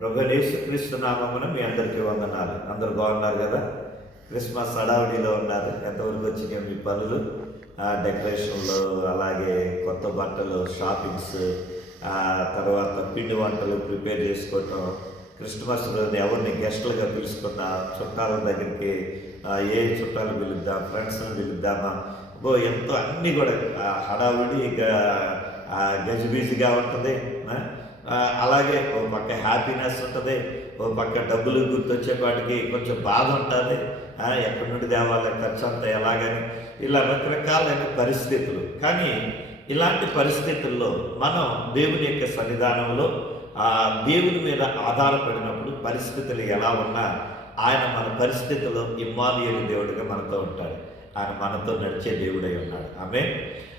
ప్రభువైన యేసుక్రీస్తు నామమున మీ అందరికీ వందనాలు. అందరూ బాగున్నారు కదా? క్రిస్మస్ హడావిడిలో ఉన్నారు. ఎంతవరకు వచ్చినాయి మీ పనులు? డెకరేషన్లు, అలాగే కొత్త బట్టలు, షాపింగ్స్, తర్వాత పిండి వంటలు ప్రిపేర్ చేసుకోవటం, క్రిస్మస్ రోజున ఎవరిని గెస్టులుగా పిలుచుకున్నా, చుట్టాల దగ్గరికి ఏ చుట్టాలు పిలుద్దాం, ఫ్రెండ్స్ని పిలుద్దామా, ఎంతో అన్నీ కూడా హడావిడి గజిబిజిగా ఉంటుంది. అలాగే ఓ పక్క హ్యాపీనెస్ ఉంటుంది, ఓ పక్క డబ్బులు గుర్తొచ్చేపాటికి కొంచెం బాధ ఉంటుంది. ఎక్కడి నుండి దేవాలయ ఖర్చు అంతా ఎలాగని, ఇలా రకరకాలైన పరిస్థితులు. కానీ ఇలాంటి పరిస్థితుల్లో మనం దేవుని యొక్క సన్నిధానంలో దేవుని మీద ఆధారపడినప్పుడు పరిస్థితులు ఎలా ఉన్నా ఆయన మన పరిస్థితుల్లో ఇమ్మానుయేలు దేవుడిగా మనతో ఉంటాడు. ఆయన మనతో నడిచే దేవుడై ఉన్నాడు. ఆమేన్.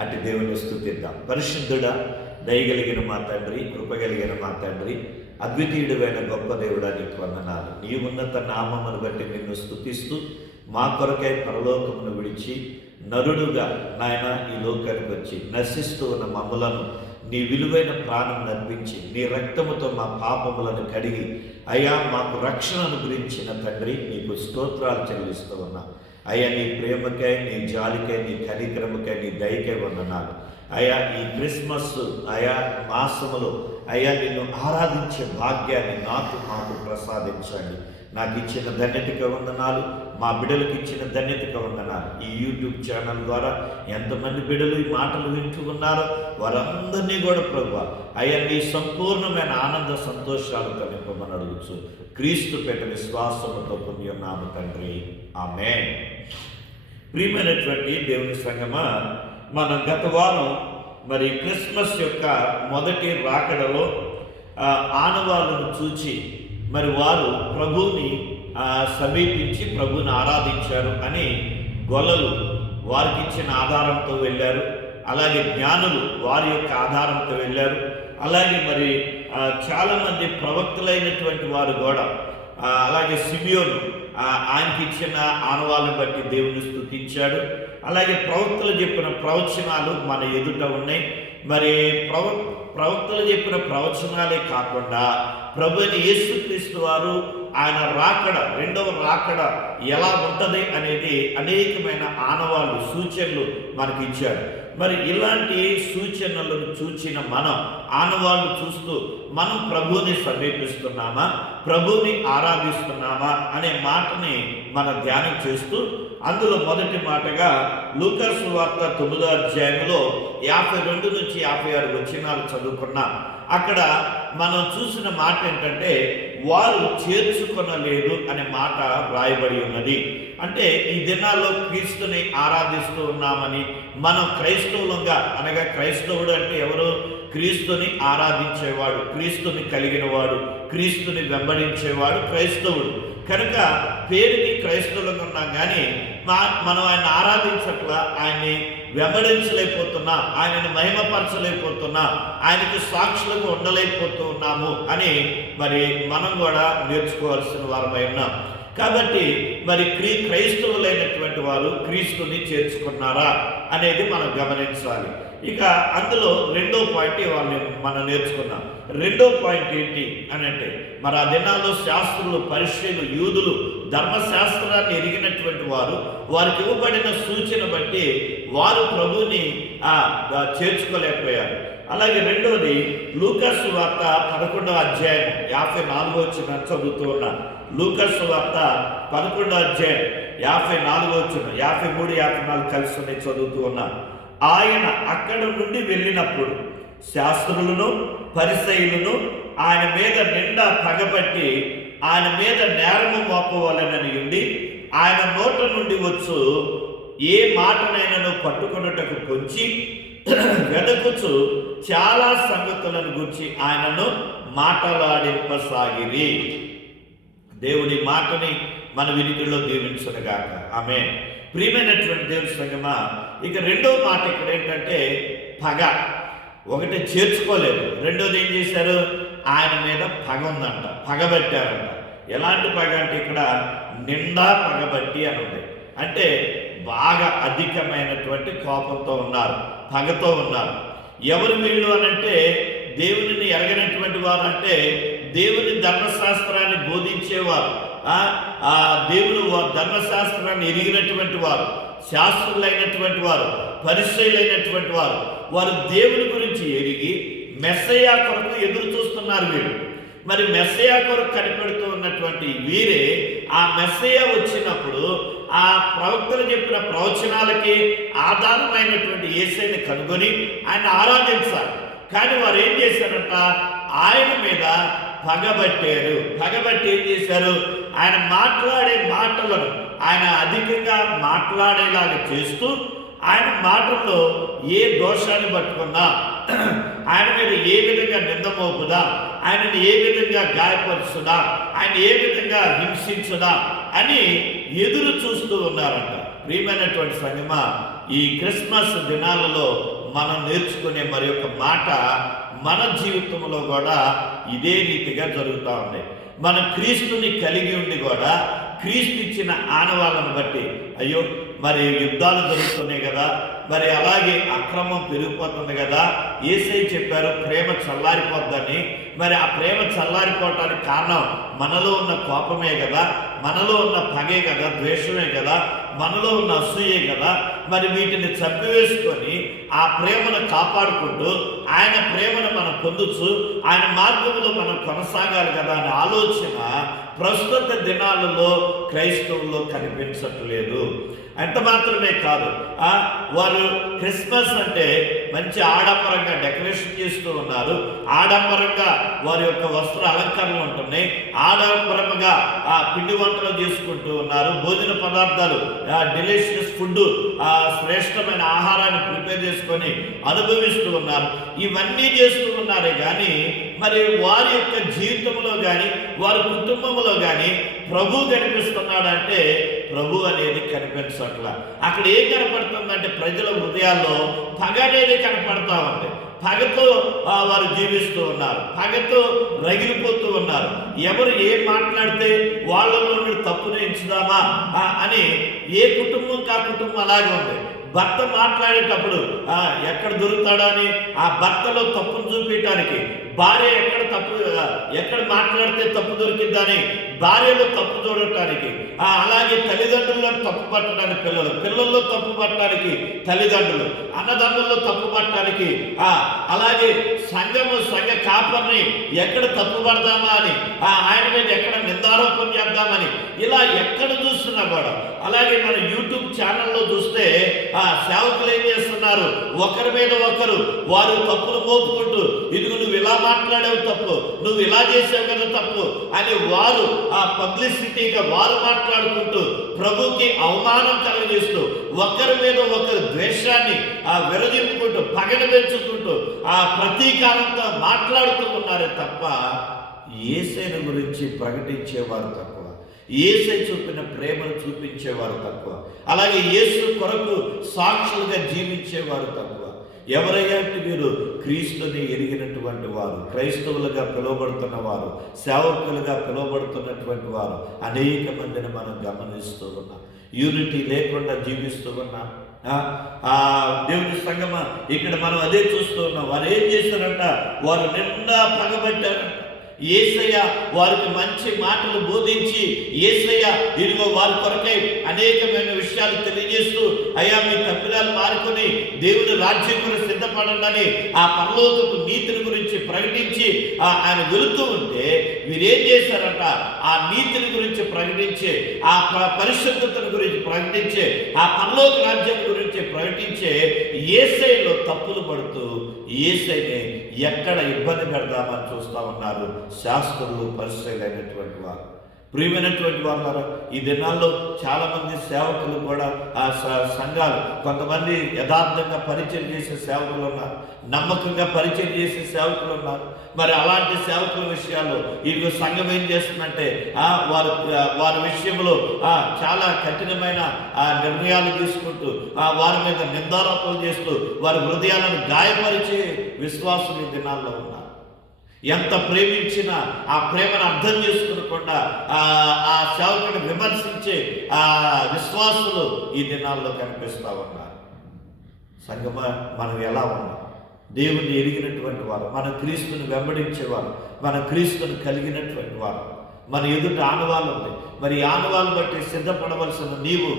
అటు దేవుని స్తుతిద్దాం. పరిశుద్ధుడా, దయగలిగిన మా తండ్రి, కృపగలిగిన మా తండ్రి, అద్వితీయుడైన గొప్ప దేవుడా, నీకు వందనాలు. నీ ఉన్నత నామమును బట్టి నిన్ను స్తుతిస్తూ మా కొరకై పరలోకమును విడిచి నరుడుగా నాయన ఈ లోకానికి వచ్చి నశిస్తూ ఉన్న మమ్ములను నీ విలువైన ప్రాణం నర్పించి నీ రక్తముతో మా పాపములను కడిగి అయ్యా మాకు రక్షణను గురించిన తండ్రి నీకు స్తోత్రాలు చెల్లిస్తూ ఉన్నా. అయ్యా నీ ప్రేమకై, నీ జాలికై, నీ కనికరముకై, నీ దయకై వందనాలు. అయ్యా ఈ క్రిస్మస్ మాసములో అయ్యా నిన్ను ఆరాధించే భాగ్యాన్ని మాకు ప్రసాదించండి. నాకు ఇచ్చిన ధన్యతకు వందనాలు, మా బిడ్డలకు ఇచ్చిన ధన్యతకు వందనాలు. ఈ యూట్యూబ్ ఛానల్ ద్వారా ఎంతమంది బిడ్డలు ఈ మాటలు వింటూ ఉన్నారో వారందరినీ కూడా ప్రభువా అయ్యా నీ సంపూర్ణమైన ఆనంద సంతోషాలతో నింపమని అడుగుచు క్రీస్తు పెట్ట విశ్వాసముతో పొందియున్నాము తండ్రి. ఆమేన్. ప్రియమైనటువంటి దేవుని సంగమా, మన గత వారం మరి క్రిస్మస్ యొక్క మొదటి రాకడలో ఆనవాళ్ళను చూచి మరి వారు ప్రభువుని సమీపించి ప్రభువుని ఆరాధించారు అని గొల్లలు వారికి ఇచ్చిన ఆధారంతో వెళ్ళారు. అలాగే జ్ఞానులు వారి యొక్క ఆధారంతో వెళ్ళారు. అలాగే మరి చాలామంది ప్రవక్తలైనటువంటి వారు కూడా అలాగే సిమియోను ఆయనకి ఇచ్చిన ఆనవాళ్ళను బట్టి దేవుని స్తుతించాడు. అలాగే ప్రవక్తలు చెప్పిన ప్రవచనాలు మన ఎదుట ఉన్నాయి. మరి ప్రవక్తలు చెప్పిన ప్రవచనాలే కాకుండా ప్రభువైన యేసుక్రీస్తు వారు ఆయన రాకడ, రెండవ రాకడ ఎలా ఉంటుంది అనేది అనేకమైన ఆనవాళ్ళు, సూచనలు మనకి ఇచ్చాడు. మరి ఇలాంటి సూచనలను చూచిన మనం ఆనవాళ్ళు చూస్తూ మనం ప్రభువుని సమీపిస్తున్నామా, ప్రభువుని ఆరాధిస్తున్నామా అనే మాటని మనం ధ్యానం చేస్తూ అందులో మొదటి మాటగా లూకా సువార్త 9వ అధ్యాయంలో 52 నుంచి 56 వచనాలు చదువుకున్నాం. అక్కడ మనం చూసిన మాట ఏంటంటే వారు చేర్చుకొనలేదు అనే మాట వ్రాయబడి ఉన్నది. అంటే ఈ దినాల్లో క్రీస్తుని ఆరాధిస్తూ ఉన్నామని మనం క్రైస్తవులంగా, అనగా క్రైస్తవుడు అంటే ఎవరు? క్రీస్తుని ఆరాధించేవాడు, క్రీస్తుని కలిగినవాడు, క్రీస్తుని వెంబడించేవాడు క్రైస్తవుడు. కనుక పేరుకి క్రైస్తవులుగా ఉన్నాం, కానీ మనం ఆయన ఆరాధించట్లా, ఆయన్ని వెంబడించలేకపోతున్నా, ఆయనని మహిమపరచలేకపోతున్నా, ఆయనకి సాక్షులుగా ఉండలేకపోతూ ఉన్నాము అని మరి మనం కూడా నేర్చుకోవాల్సిన వారమై ఉన్నాం. కాబట్టి మరి క్రైస్తవులైనటువంటి వారు క్రీస్తుని చేర్చుకున్నారా అనేది మనం గమనించాలి. ఇక అందులో రెండో పాయింట్ మనం నేర్చుకున్నాం. రెండో పాయింట్ ఏంటి అని అంటే, మరి ఆ దినాల్లో శాస్త్రులు, పరిశీలు, యూదులు ధర్మశాస్త్రాన్ని ఎరిగినటువంటి వారు వారికి ఇవ్వబడిన సూచన బట్టి వారు ప్రభువుని చేర్చుకోలేకపోయారు. అలాగే రెండవది లూకా సువార్త 11వ అధ్యాయం 54వ వచనం చదువుతూ ఉన్నా. లూకా సువార్త 11వ అధ్యాయం 54వ వచనం, 53, 54 కలిసి చదువుతూ ఉన్నా. ఆయన అక్కడ నుండి వెళ్ళినప్పుడు శాస్త్రులను, పరిసయ్యులను ఆయన మీద నిండా పగబట్టి ఆయన మీద నేరము మోపవలెనని ఉండి ఆయన నోట నుండి వచ్చు ఏ మాటనైనా పట్టుకొనుటకు పొంచి వెదకుచు చాలా సంగతులను గురించి ఆయనను మాటలాడింపసాగిరి. దేవుడి మాటని మన వినికిడిలో దీవించునుగాక. ఆమేన్. ప్రియమైనటువంటి దేవుని సంగమా, ఇక రెండో మాట ఇక్కడ ఏంటంటే పగ. ఒకటి చేర్చుకోలేదు, రెండోది ఏం చేశారు? ఆయన మీద పగ ఉందంట, పగబట్టారంట. ఎలాంటి పగ అంటే ఇక్కడ నిండా పగబట్టి అని ఉంది. అంటే బాగా అధికమైనటువంటి కోపంతో ఉన్నారు, పగతో ఉన్నారు. ఎవరు వీళ్ళు అనంటే దేవునిని ఎరగనటువంటి వారు, అంటే దేవుని ధర్మశాస్త్రాన్ని బోధించేవారు, ఆ దేవుడు ధర్మశాస్త్రాన్ని ఎరిగినటువంటి వారు, శాస్త్రులైనటువంటి వారు, పరిచయులైనటువంటి వారు, వారు దేవుని గురించి ఎరిగి మెస్సయ్య కొరకు ఎదురు చూస్తున్నారు వీరు. మరి మెస్సయ్య కొరకు కనిపెడుతూ ఉన్నటువంటి వీరే ఆ మెస్సయ్య వచ్చినప్పుడు ఆ ప్రవక్తలు చెప్పిన ప్రవచనాలకి ఆధారమైనటువంటి యేసయ్యని కనుగొని ఆయన ఆరాధించాలి. కానీ వారు ఏం చేశారంట, ఆయన మీద పగబట్టారు. పగబట్టి ఏం చేశారు, ఆయన మాట్లాడే మాటలను ఆయన అధికంగా మాట్లాడేలాగా చేస్తూ, ఆయన మాటల్లో ఏ దోషాన్ని పట్టుకున్నా, ఆయన మీద ఏ విధంగా నింద మోపుదా, ఆయనని ఏ విధంగా గాయపరుచుదా, ఆయన ఏ విధంగా హింసించుదా అని ఎదురు చూస్తూ ఉన్నారంట. ప్రియమైనటువంటి సంగమా, ఈ క్రిస్మస్ దినాలలో మనం నేర్చుకునే మరి ఒక మాట మన జీవితంలో కూడా ఇదే రీతిగా జరుగుతూ ఉంది. మనం క్రీస్తుని కలిగి ఉండి కూడా క్రీస్తు ఇచ్చిన ఆనవాళ్ళను బట్టి అయ్యో మరి యుద్ధాలు జరుగుతున్నాయి కదా, మరి అలాగే అక్రమం పెరిగిపోతుంది కదా, యేసయ్య చెప్పారు ప్రేమ చల్లారిపోద్దని. మరి ఆ ప్రేమ చల్లారిపోవటానికి కారణం మనలో ఉన్న కోపమే కదా, మనలో ఉన్న పగే కదా, ద్వేషమే కదా, మనలో ఉన్న అసూయే కదా. మరి వీటిని చంపివేసుకొని ఆ ప్రేమను కాపాడుకుంటూ ఆయన ప్రేమను మనం పొందుతూ ఆయన మార్గంలో మనం కొనసాగాలి కదా అనే ఆలోచన ప్రస్తుత దినాలలో క్రైస్తవుల్లో కనిపించట్లేదు. అంత మాత్రమే కాదు, వారు క్రిస్మస్ అంటే మంచి ఆడంబరంగా డెకరేషన్ చేస్తూ ఉన్నారు, ఆడంబరంగా వారి యొక్క వస్త్ర అలంకరణలు ఉంటున్నాయి, ఆడంబరంగా పిండి వంటలు చేసుకుంటూ ఉన్నారు, భోజన పదార్థాలు డెలిషియస్ ఫుడ్, శ్రేష్టమైన ఆహారాన్ని ప్రిపేర్ చేసుకొని అనుభవిస్తూ ఉన్నారు. ఇవన్నీ చేస్తూ ఉన్నారే కానీ మరి వారి యొక్క జీవితంలో కానీ వారి కుటుంబంలో కానీ ప్రభు కనిపిస్తున్నాడంటే ప్రభు అనేది కనిపించట్లా. అక్కడ ఏం కనపడుతుందంటే ప్రజల హృదయాల్లో పగ అనేది కనపడతా ఉంది. పగతో వారు జీవిస్తూ ఉన్నారు, పగతో రగిలిపోతూ ఉన్నారు. ఎవరు ఏం మాట్లాడితే వాళ్ళలో తప్పుని ఎంచుదామా అని ఏ కుటుంబం కా కుటుంబం అలాగే ఉంది. భర్త మాట్లాడేటప్పుడు ఎక్కడ దొరుకుతాడా అని ఆ భర్తలో తప్పును చూపించడానికి, భార్య ఎక్కడ మాట్లాడితే తప్పు దొరికిద్దని భార్యలో తప్పు చూడటానికి, అలాగే తల్లిదండ్రులను తప్పు పట్టడానికి పిల్లల్లో తప్పు పట్టడానికి తల్లిదండ్రులు, అన్నదమ్ముల్లో తప్పు పట్టడానికి, అలాగే సంఘ కాపర్ని ఎక్కడ తప్పు పడదామా అని, ఆయన మీద ఎక్కడ నిందారోపణ చేద్దామని, ఇలా ఎక్కడ చూస్తున్నా కూడా. అలాగే మన యూట్యూబ్ ఛానల్లో చూస్తే సేవకులు ఏం చేస్తున్నారు, ఒకరి మీద ఒకరు వారు తప్పులు మోపుకుంటూ, ఇదిగో నువ్వు ఇలా మాట్లాడావు తప్పు, నువ్వు ఇలా చేసావు కదా తప్పు అని వారు పబ్లిసిటీగా వారు మాట్లాడుకుంటూ ప్రభుకి అవమానం కలగజేస్తూ ఒకరి మీద ఒకరు ద్వేషాన్ని విరజింపుకుంటూ పగన పెంచుకుంటూ ప్రతీకారంతో మాట్లాడుతూ ఉన్నారే తప్ప యేసయ్యను గురించి ప్రకటించేవారు తక్కువ, యేసయ్య చూపిన ప్రేమను చూపించేవారు తక్కువ, అలాగే యేసు కొరకు సాక్షులుగా జీవించేవారు తక్కువ. ఎవరైనా వీరు క్రీస్తుని ఎరిగినటువంటి వారు, క్రైస్తవులుగా పిలువబడుతున్న వారు, సేవకులుగా పిలువబడుతున్నటువంటి వారు అనేక మందిని మనం గమనిస్తూ ఉన్నాం. యూనిటీ లేకుండా జీవిస్తూ ఉన్నాం. దేవుని సంగమా, ఇక్కడ మనం అదే చూస్తూ ఉన్నాం. వారు ఏం చేశారంట, వారు నిండా పగబట్టారంట. యేసయ్య వారికి మంచి మాటలు బోధించి, యేసయ్య ఇదిగో వారి కొరకై అనేకమైన విషయాలు తెలియజేస్తూ, అయ్యా మీ తప్పిదాలు మారుకొని దేవుని రాజ్యం గురించి సిద్ధపడండి ఆ పరలోకపు నీతిని గురించి ప్రకటించి ఆయన వెళుతూ ఉంటే వీరేం చేశారంట, ఆ నీతిని గురించి ప్రకటించే, ఆ పరిశుద్ధతను గురించి ప్రకటించే, ఆ పరలోక రాజ్యం గురించి ప్రకటించే యేసయ్యలో తప్పులు పడుతూ యేసయ్యని ఎక్కడ ఇబ్బంది పెడదామని చూస్తూ ఉన్నారు శాస్త్రులు, పరిచయులైనటువంటి వారు. ప్రియమైనటువంటి వారు, ఈ దినాల్లో చాలామంది సేవకులు కూడా సంఘాలు కొంతమంది యథార్థంగా పరిచయం చేసే సేవకులు ఉన్నారు, నమ్మకంగా పరిచయం చేసే సేవకులు ఉన్నారు. మరి అలాంటి సేవకుల విషయాల్లో ఇదిగో సంఘం ఏం చేస్తుందంటే వారి విషయంలో చాలా కఠినమైన నిర్ణయాలు తీసుకుంటూ వారి మీద నిందారోపణలు చేస్తూ వారి హృదయాలను గాయపరిచే విశ్వాసులు ఈ దినాల్లో ఉన్నారు. ఎంత ప్రేమించినా ఆ ప్రేమను అర్థం చేసుకునకుండా ఆ సేవకుని విమర్శించే విశ్వాసులు ఈ దినాల్లో కనిపిస్తూ ఉన్నారు. సంగమా, మనం ఎలా ఉన్నాం? దేవుని ఎరిగినటువంటి వారు, మన క్రీస్తుని వెంబడించేవారు, మన క్రీస్తుని కలిగినటువంటి వారు, మన ఎదుట ఆనవాళ్ళు ఉంది. మరి ఆనవాళ్ళు బట్టి సిద్ధపడవలసిన నీవు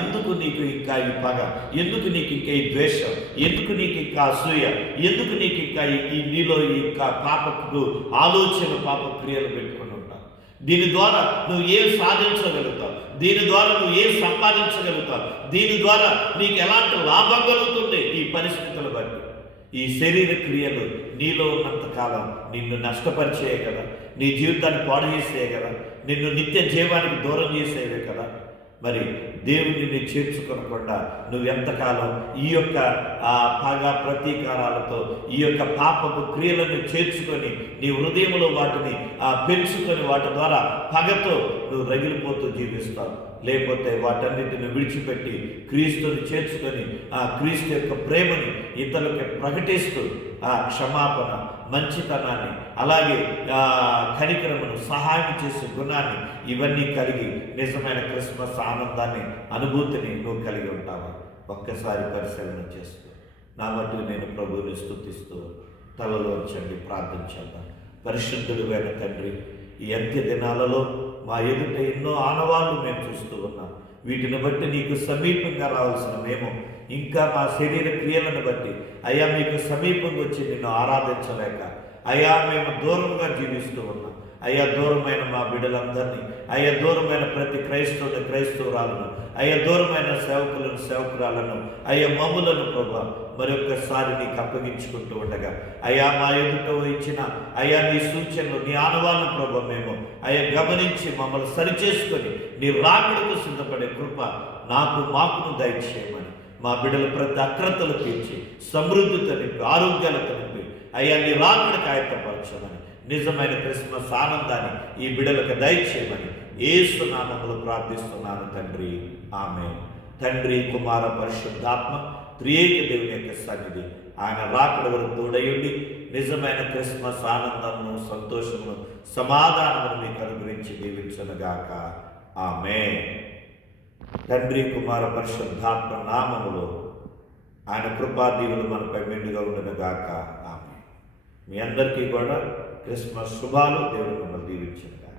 ఎందుకు నీకు ఇంకా ఈ పగ, ఎందుకు నీకు ఇంకా ఈ ద్వేషం, ఎందుకు నీకు ఇంకా అసూయ, ఎందుకు నీకు ఇంకా ఈ నీలో ఈ పాపకు ఆలోచన, పాప క్రియలు పెట్టుకుని ఉంటావు? దీని ద్వారా నువ్వు ఏం సాధించగలుగుతావు? దీని ద్వారా నువ్వు ఏం సంపాదించగలుగుతావు? దీని ద్వారా నీకు ఎలాంటి లాభం కలుగుతుంది? ఈ పరిస్థితులు బట్టి ఈ శరీర క్రియలు నీలో ఉన్నంత కాలం నిన్ను నష్టపరిచేయే కదా, నీ జీవితాన్ని పాడు చేసేయే కదా, నిన్ను నిత్య జీవానికి దూరం చేసేవే కదా. మరి దేవుడిని చేర్చుకోనకుండా నువ్వు ఎంతకాలం ఈ యొక్క పగ ప్రతీకారాలతో ఈ యొక్క పాపపు క్రియలను చేర్చుకొని నీ హృదయంలో వాటిని పెంచుకొని వాటి ద్వారా పగతో నువ్వు రగిలిపోతూ జీవిస్తావు. లేకపోతే వాటన్నిటిని విడిచిపెట్టి క్రీస్తుని చేర్చుకొని ఆ క్రీస్తు యొక్క ప్రేమని ఇతరులకి ప్రకటిస్తూ ఆ క్షమాపణ, మంచితనాన్ని, అలాగే కనికరమును, సహాయం చేసే గుణాన్ని ఇవన్నీ కలిగి నిజమైన క్రిస్మస్ ఆనందాన్ని, అనుభూతిని నువ్వు కలిగి ఉంటావా? ఒక్కసారి పరిశీలన చేస్తూ నా మట్టుకు నేను ప్రభువుని స్తుతిస్తూ తలలో ఉంచండి, ప్రార్థించేద్దాం. పరిశుద్ధుడు అయిన తండ్రి, ఈ అంత్య దినాలలో మా ఎదుట ఎన్నో ఆనవాళ్ళు మేము చూస్తూ ఉన్నాం. వీటిని బట్టి నీకు సమీపంగా రావాల్సిన మేము ఇంకా మా శరీర క్రియలను బట్టి అయ్యా మీకు సమీపంగా వచ్చి నిన్ను ఆరాధించలేక అయ్యా మేము దూరంగా జీవిస్తూ ఉన్నాం. అయ్యా దూరమైన మా బిడ్డలందరినీ, అయ్యా దూరమైన ప్రతి క్రైస్తవుని, క్రైస్తవురాలను, అయ్యా దూరమైన సేవకులను, సేవకురాలను, అయ్యా మమ్ములను ప్రభా మరొక్కసారి నీకు అప్పగించుకుంటూ ఉండగా అయ్యా మా ఎదుట ఇచ్చిన అయ్యా నీ సూచనలు, నీ ఆనవాళ్ళను ప్రభా మేము అయ్యా గమనించి మమ్మల్ని సరిచేసుకొని నీ రాకడకు సిద్ధపడే కృప మాకును దయచేయమని, మా బిడ్డల ప్రతి అక్రతలు తీర్చి సమృద్ధితో నింపి, ఆరోగ్యాలతో నింపి అయ్యా నీ రాకడకు ఆయత్తపరచమని, నిజమైన క్రిస్మస్ ఆనందాన్ని ఈ బిడ్డలకు దయచేయమని యేసు నామములో ప్రార్థిస్తున్నాను తండ్రి, ఆమేన్. తండ్రి, కుమార, పరిశుద్ధాత్మ త్రియేక దేవుని యొక్క సన్నిధి ఆయన రాకడ వరకు తోడయుండి నిజమైన క్రిస్మస్ ఆనందమును, సంతోషమును, సమాధానమును మీకు అనుగ్రహించి దీవించునుగాక. ఆమేన్. తండ్రి, కుమార, పరిశుద్ధాత్మ నామములో ఆయన కృపా దీవులు మనపై మెండుగా ఉండునుగాక. ఆమేన్. మీ అందరికీ కూడా క్రిస్మస్ శుభాలు. దేవుడు మిమ్మల్ని దీవించునుగాక.